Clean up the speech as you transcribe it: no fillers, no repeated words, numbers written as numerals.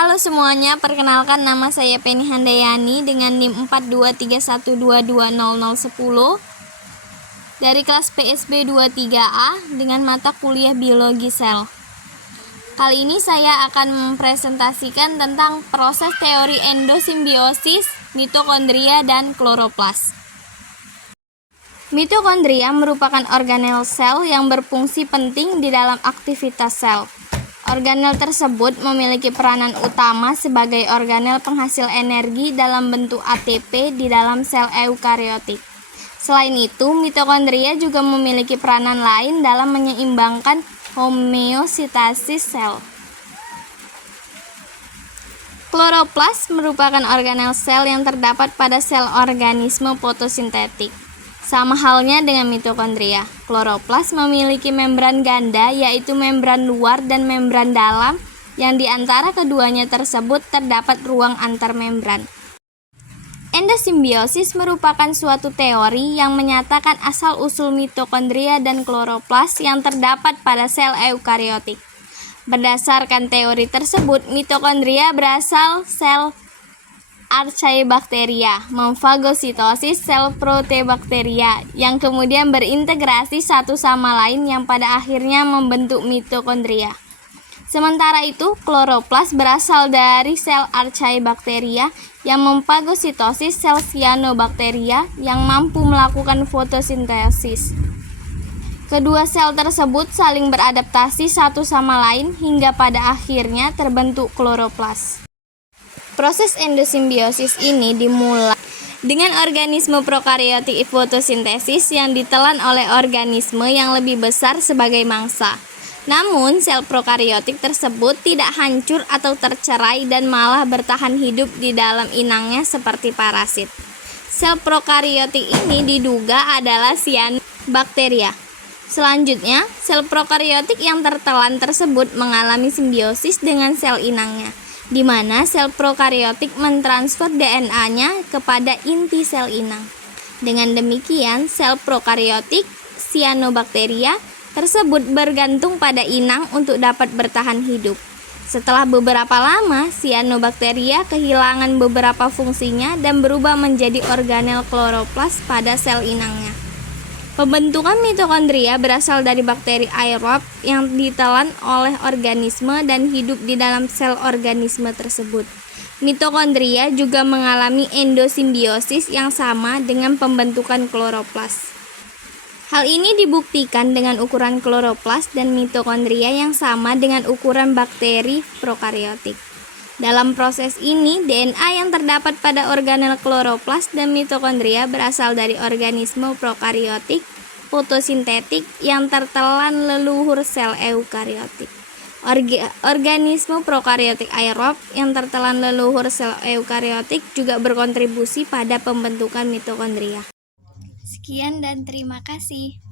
Halo semuanya, perkenalkan nama saya Penny Handayani dengan NIM 4231220010 dari kelas PSB 23A dengan mata kuliah Biologi Sel. Kali ini saya akan mempresentasikan tentang proses teori endosimbiosis, mitokondria, dan kloroplas. Mitokondria merupakan organel sel yang berfungsi penting di dalam aktivitas sel. Organel tersebut memiliki peranan utama sebagai organel penghasil energi dalam bentuk ATP di dalam sel eukariotik. Selain itu, mitokondria juga memiliki peranan lain dalam menyeimbangkan homeostasis sel. Kloroplas merupakan organel sel yang terdapat pada sel organisme fotosintetik. Sama halnya dengan mitokondria, kloroplas memiliki membran ganda, yaitu membran luar dan membran dalam, yang di antara keduanya tersebut terdapat ruang antar membran. Endosimbiosis merupakan suatu teori yang menyatakan asal-usul mitokondria dan kloroplas yang terdapat pada sel eukariotik. Berdasarkan teori tersebut, mitokondria berasal sel Archaebacteria memfagositosis sel Proteobacteria yang kemudian berintegrasi satu sama lain yang pada akhirnya membentuk mitokondria. Sementara itu, kloroplas berasal dari sel Archaebacteria yang memfagositosis sel Cyanobacteria yang mampu melakukan fotosintesis. Kedua sel tersebut saling beradaptasi satu sama lain hingga pada akhirnya terbentuk kloroplas. Proses endosimbiosis ini dimulai dengan organisme prokariotik fotosintesis yang ditelan oleh organisme yang lebih besar sebagai mangsa. Namun, sel prokariotik tersebut tidak hancur atau tercerai dan malah bertahan hidup di dalam inangnya seperti parasit. Sel prokariotik ini diduga adalah cyanobacteria. Selanjutnya, sel prokariotik yang tertelan tersebut mengalami simbiosis dengan sel inangnya, di mana sel prokariotik mentransfer DNA-nya kepada inti sel inang. Dengan demikian, sel prokariotik cyanobacteria tersebut bergantung pada inang untuk dapat bertahan hidup. Setelah beberapa lama, cyanobacteria kehilangan beberapa fungsinya dan berubah menjadi organel kloroplas pada sel inangnya. Pembentukan mitokondria berasal dari bakteri aerob yang ditelan oleh organisme dan hidup di dalam sel organisme tersebut. Mitokondria juga mengalami endosimbiosis yang sama dengan pembentukan kloroplas. Hal ini dibuktikan dengan ukuran kloroplas dan mitokondria yang sama dengan ukuran bakteri prokariotik. Dalam proses ini, DNA yang terdapat pada organel kloroplas dan mitokondria berasal dari organisme prokariotik fotosintetik yang tertelan leluhur sel eukariotik. Organisme prokariotik aerob yang tertelan leluhur sel eukariotik juga berkontribusi pada pembentukan mitokondria. Sekian dan terima kasih.